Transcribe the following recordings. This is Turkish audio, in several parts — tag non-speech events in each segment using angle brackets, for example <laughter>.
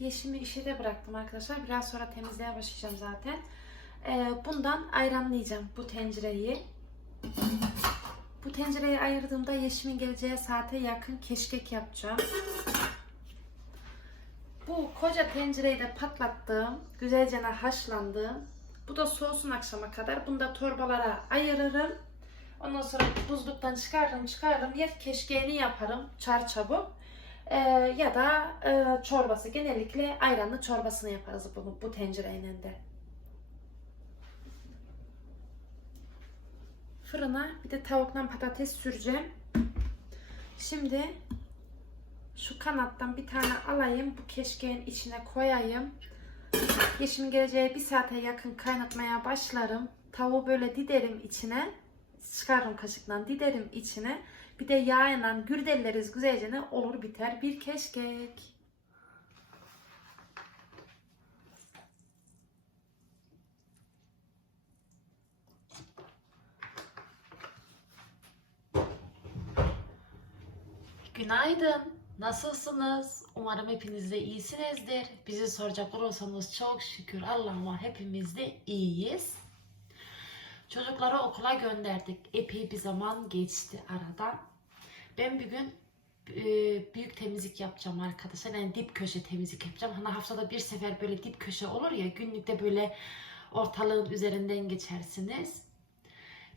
Yeşimi işe de bıraktım arkadaşlar. Biraz sonra temizliğe başlayacağım zaten. Ee, bundan ayranlayacağım bu tencereyi. Bu tencereyi ayırdığımda Yeşim'in geleceği saate yakın keşkek yapacağım. Bu koca tencereyi de patlattım. Güzelce haşlandı. Bu da soğusun akşama kadar. Bunu da torbalara ayırırım. Ondan sonra buzluktan çıkarırım çıkarırım. Ya keşkeğini yaparım çar çabuk. Ee, ya da e, çorbası. Genellikle ayranlı çorbasını yaparız bunu bu tencereyle de. Fırına bir de tavukla patates süreceğim. Şimdi şu kanattan bir tane alayım. Bu keşkeğin içine koyayım. Yeşim geleceği bir saate yakın kaynatmaya başlarım. Tavuğu böyle diderim içine. Çıkarırım kaşıkla diderim içine. Bir de yağla gürdelleriz güzelce ne olur biter bir keşkek. Günaydın. Nasılsınız? Umarım hepiniz de iyisinizdir. Bizi soracak olursanız çok şükür Allah'ıma hepimiz de iyiyiz. Çocukları okula gönderdik. Epey bir zaman geçti aradan. Ben bir gün e, büyük temizlik yapacağım arkadaşlar. Yani dip köşe temizlik yapacağım. Hani haftada bir sefer böyle dip köşe olur ya günlükte böyle ortalığın üzerinden geçersiniz.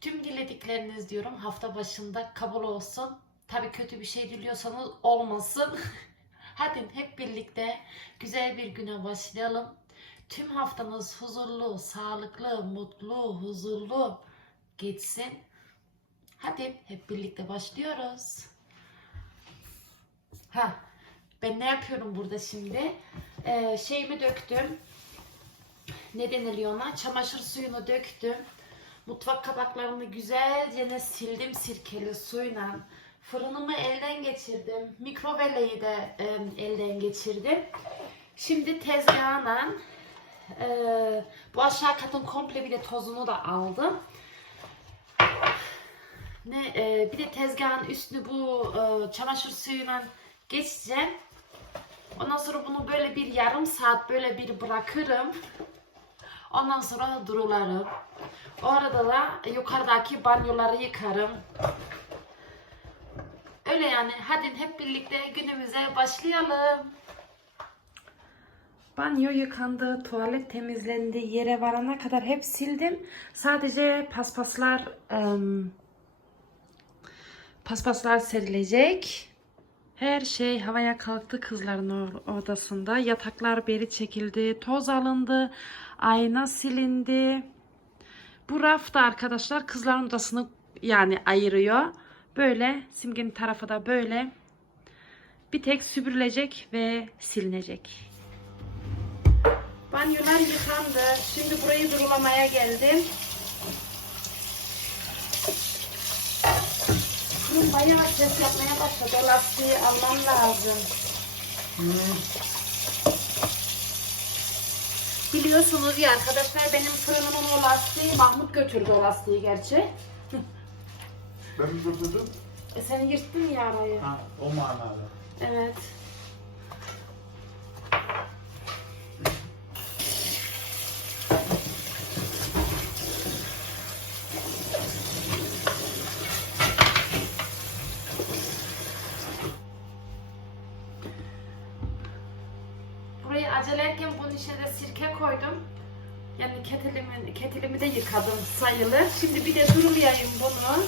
Tüm diledikleriniz diyorum hafta başında kabul olsun. Tabii kötü bir şey diliyorsanız olmasın. <laughs> Hadi hep birlikte güzel bir güne başlayalım. Tüm haftanız huzurlu, sağlıklı, mutlu, huzurlu geçsin. Hadi hep birlikte başlıyoruz. Ha, ben ne yapıyorum burada şimdi? Ee, şeyimi döktüm. Ne deniliyor ona? Çamaşır suyunu döktüm. Mutfak kabaklarını güzelce ne sildim sirkeli suyla. Fırınımı elden geçirdim. Mikroveleyi de e, elden geçirdim. Şimdi tezgahla e, bu aşağı katın komple bir de tozunu da aldım. Ne e, bir de tezgahın üstünü bu e, çamaşır suyuyla geçeceğim. Ondan sonra bunu böyle bir yarım saat böyle bir bırakırım. Ondan sonra durularım. O arada da yukarıdaki banyoları yıkarım. Öyle yani. Hadi hep birlikte günümüze başlayalım. Banyo yıkandı, tuvalet temizlendi, yere varana kadar hep sildim. Sadece paspaslar ım, paspaslar serilecek. Her şey havaya kalktı kızların odasında. Yataklar beri çekildi, toz alındı, ayna silindi. Bu raf da arkadaşlar kızların odasını yani ayırıyor. Böyle simgenin tarafı da böyle. Bir tek süpürülecek ve silinecek. Banyolar yıkandı. Şimdi burayı durulamaya geldim. Fırın bayağı ses yapmaya başladı. O lastiği almam lazım. Biliyorsunuz ya arkadaşlar benim fırınımın o lastiği Mahmut götürdü o lastiği gerçi. Ben mi götürdüm? E seni yırttın ya arayı. Ha, o manada. Evet. Burayı acelerken bunun içine de sirke koydum. Yani ketilimi, ketilimi de yıkadım sayılır. Şimdi bir de durulayayım bunu.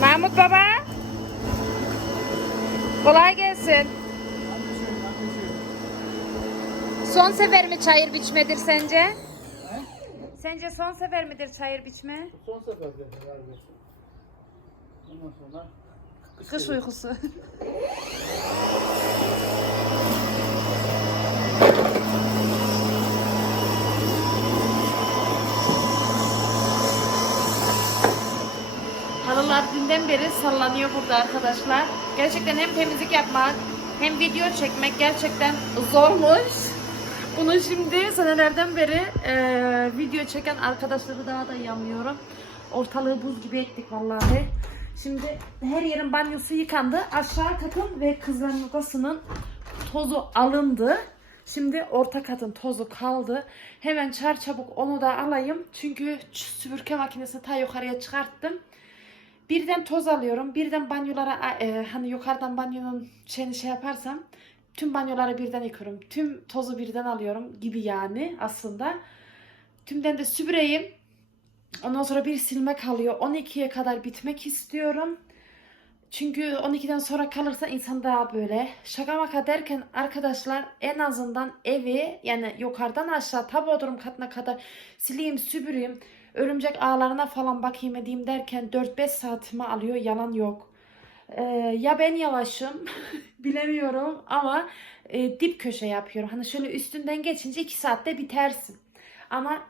Mahmut baba. Kolay gelsin. Son sefer mi çayır biçmedir sence? Sence son sefer midir çayır biçme? Son sefer de herhalde. Ondan sonra Kış uykusu. <laughs> Halılar dünden beri sallanıyor burada arkadaşlar. Gerçekten hem temizlik yapmak hem video çekmek gerçekten zormuş. Bunu şimdi senelerden beri eee, video çeken arkadaşları daha da yanmıyorum. Ortalığı buz gibi ettik vallahi. Şimdi her yerin banyosu yıkandı. Aşağı katın ve kızların odasının tozu alındı. Şimdi orta katın tozu kaldı. Hemen çar çabuk onu da alayım. Çünkü süpürge makinesini ta yukarıya çıkarttım. Birden toz alıyorum. Birden banyolara e, hani yukarıdan banyonun şeyini şey yaparsam tüm banyoları birden yıkıyorum. Tüm tozu birden alıyorum gibi yani aslında. Tümden de süpüreyim. Ondan sonra bir silme kalıyor. 12'ye kadar bitmek istiyorum. Çünkü 12'den sonra kalırsa insan daha böyle şaka maka derken arkadaşlar en azından evi yani yukarıdan aşağı ta bodrum katına kadar sileyim süpüreyim. Örümcek ağlarına falan bakayım edeyim derken 4-5 saatimi alıyor yalan yok. Ee, ya ben yavaşım <laughs> bilemiyorum ama e, dip köşe yapıyorum. Hani şöyle üstünden geçince 2 saatte bitersin. Ama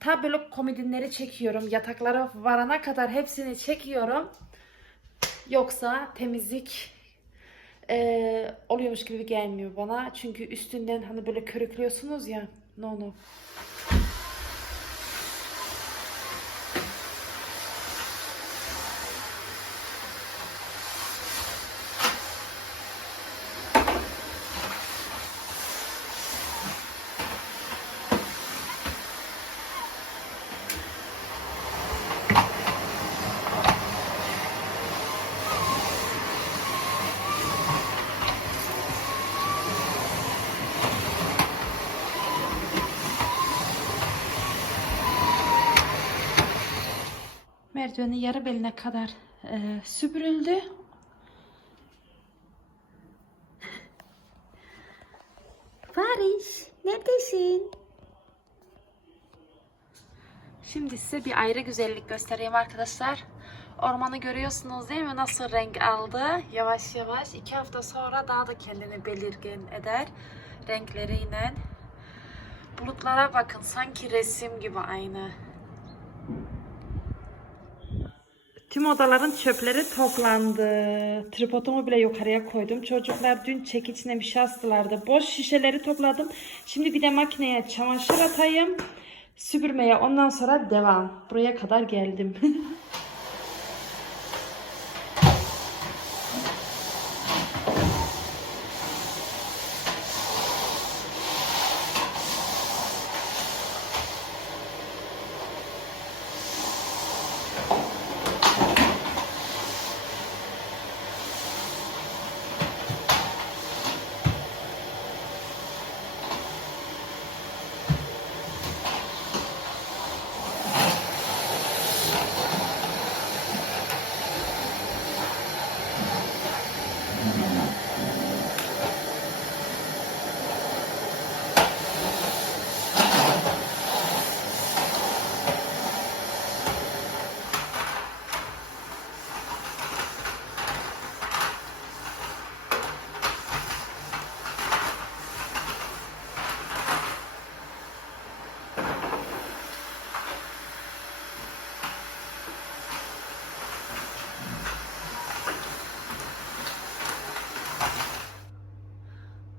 ta böyle komedinleri çekiyorum. Yataklara varana kadar hepsini çekiyorum. Yoksa temizlik e, oluyormuş gibi gelmiyor bana. Çünkü üstünden hani böyle körüklüyorsunuz ya. No no. Merdiveni yarı beline kadar e, süpürüldü. Barış, neredesin? Şimdi size bir ayrı güzellik göstereyim arkadaşlar. Ormanı görüyorsunuz değil mi? Nasıl renk aldı? Yavaş yavaş. iki hafta sonra daha da kendini belirgin eder. Renkleriyle. Bulutlara bakın. Sanki resim gibi aynı. Tüm odaların çöpleri toplandı. Tripodumu bile yukarıya koydum. Çocuklar dün çekiçle bir şey astılardı. Boş şişeleri topladım. Şimdi bir de makineye çamaşır atayım. Süpürmeye ondan sonra devam. Buraya kadar geldim. <laughs>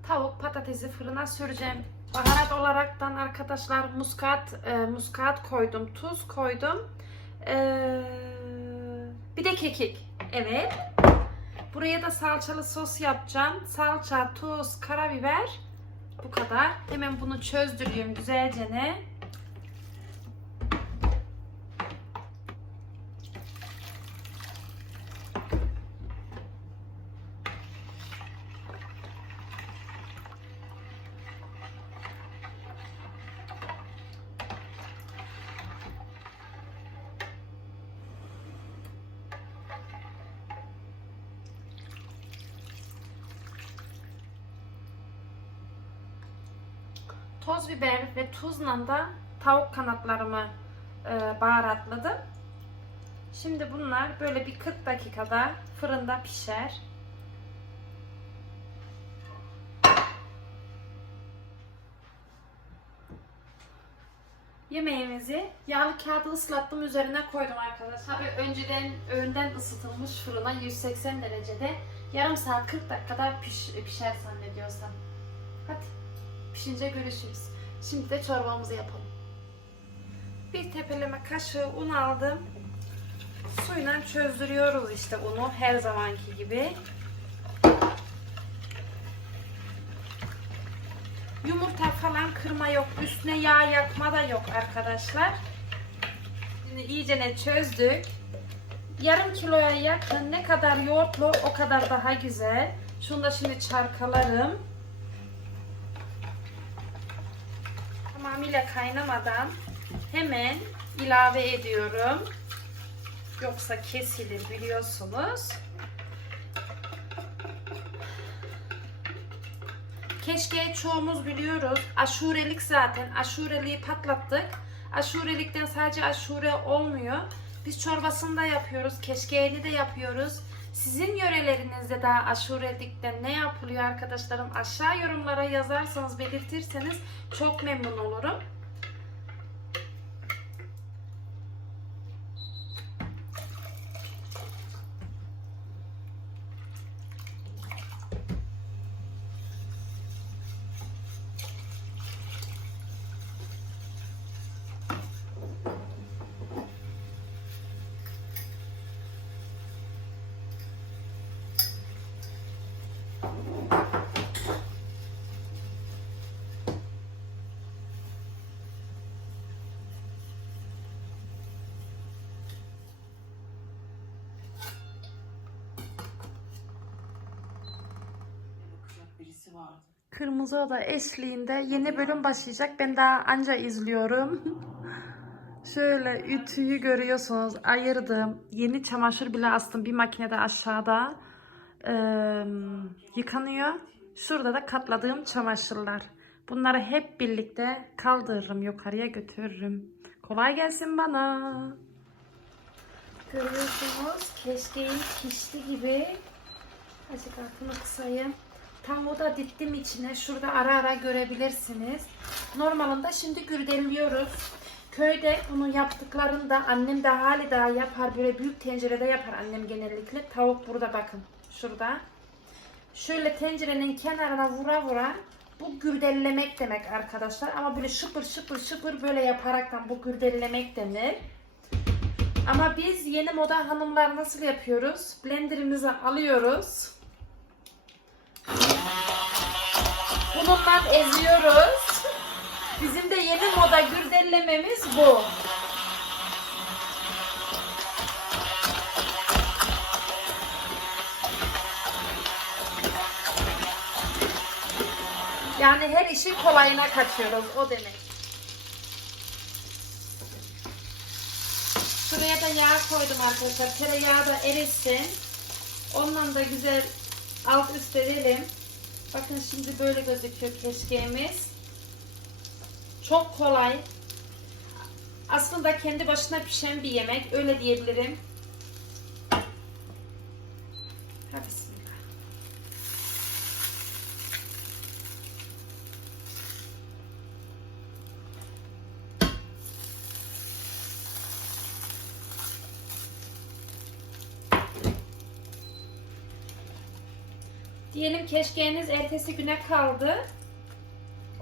Tavuk patatesi fırına süreceğim. Baharat olaraktan arkadaşlar muskat e, muskat koydum, tuz koydum. E, bir de kekik. Evet. Buraya da salçalı sos yapacağım. Salça, tuz, karabiber. Bu kadar. Hemen bunu çözdürüyorum güzelce ne. Toz biber ve tuzla da tavuk kanatlarımı e, baharatladım. Şimdi bunlar böyle bir 40 dakikada fırında pişer. Yemeğimizi yağlı kağıdı ıslattım üzerine koydum arkadaşlar. Tabii önceden önden ısıtılmış fırına 180 derecede yarım saat 40 dakikada piş, pişer zannediyorsam. Hadi pişince görüşürüz. Şimdi de çorbamızı yapalım. Bir tepeleme kaşığı un aldım. Suyla çözdürüyoruz işte unu her zamanki gibi. Yumurta falan kırma yok. Üstüne yağ yakma da yok arkadaşlar. Şimdi iyice ne çözdük. Yarım kiloya yakın ne kadar yoğurtlu o kadar daha güzel. Şunu da şimdi çarkalarım. Tamamıyla kaynamadan hemen ilave ediyorum. Yoksa kesilir biliyorsunuz. Keşke çoğumuz biliyoruz. Aşurelik zaten. Aşureliği patlattık. Aşurelikten sadece aşure olmuyor. Biz çorbasını da yapıyoruz. Keşkeğini de yapıyoruz. Sizin yörelerinizde daha aşurelikten ne yapılıyor arkadaşlarım? Aşağı yorumlara yazarsanız belirtirseniz çok memnun olurum. Birisi vardı. Kırmızı Oda eşliğinde yeni bölüm başlayacak. Ben daha anca izliyorum. <laughs> Şöyle ütüyü görüyorsunuz. Ayırdım. Yeni çamaşır bile astım. Bir makinede aşağıda eee, yıkanıyor. Şurada da katladığım çamaşırlar. Bunları hep birlikte kaldırırım. Yukarıya götürürüm. Kolay gelsin bana. Görüyorsunuz keşkeği pişti gibi. Azıcık altını kısayım. Tavuğu da diktim içine. Şurada ara ara görebilirsiniz. Normalinde şimdi gürdeliyoruz. Köyde bunu yaptıklarında annem de hali daha yapar. Böyle büyük tencerede yapar annem genellikle. Tavuk burada bakın. Şurada. Şöyle tencerenin kenarına vura vura bu gürdellemek demek arkadaşlar. Ama böyle şıpır şıpır şıpır böyle yaparaktan bu gürdellemek denir. Ama biz yeni moda hanımlar nasıl yapıyoruz? Blenderimizi alıyoruz. Bununla eziyoruz. Bizim de yeni moda gürdellememiz bu. Yani her işi kolayına kaçıyoruz o demek. Şuraya da yağ koydum arkadaşlar. Tereyağı da erisin. Ondan da güzel alt üst edelim. Bakın şimdi böyle gözüküyor keşkeğimiz. Çok kolay. Aslında kendi başına pişen bir yemek. Öyle diyebilirim. Keşkeğiniz ertesi güne kaldı.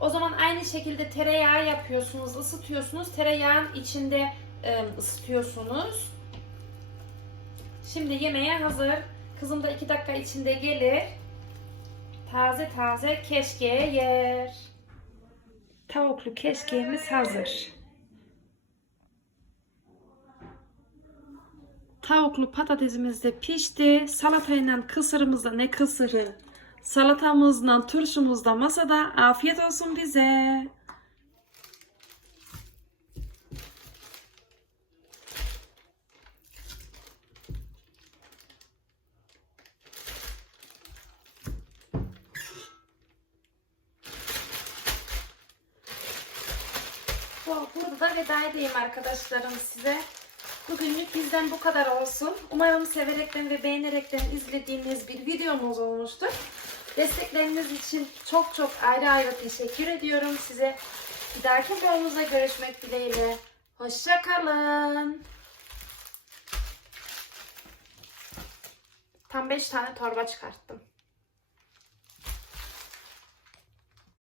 O zaman aynı şekilde tereyağı yapıyorsunuz, ısıtıyorsunuz. Tereyağın içinde e, ısıtıyorsunuz. Şimdi yemeğe hazır. Kızım da 2 dakika içinde gelir. Taze taze keşkeğe yer. Tavuklu keşkeğimiz hazır. Tavuklu patatesimiz de pişti. Salatayla kısırımızda ne kısırı? Salatamızla turşumuz da masada. Afiyet olsun bize. Bu, burada da veda edeyim arkadaşlarım size. Bugünlük bizden bu kadar olsun. Umarım severekten ve beğenerekten izlediğiniz bir videomuz olmuştur. Destekleriniz için çok çok ayrı ayrı teşekkür ediyorum size. Bir dahaki videomuzda görüşmek dileğiyle. Hoşçakalın. Tam 5 tane torba çıkarttım.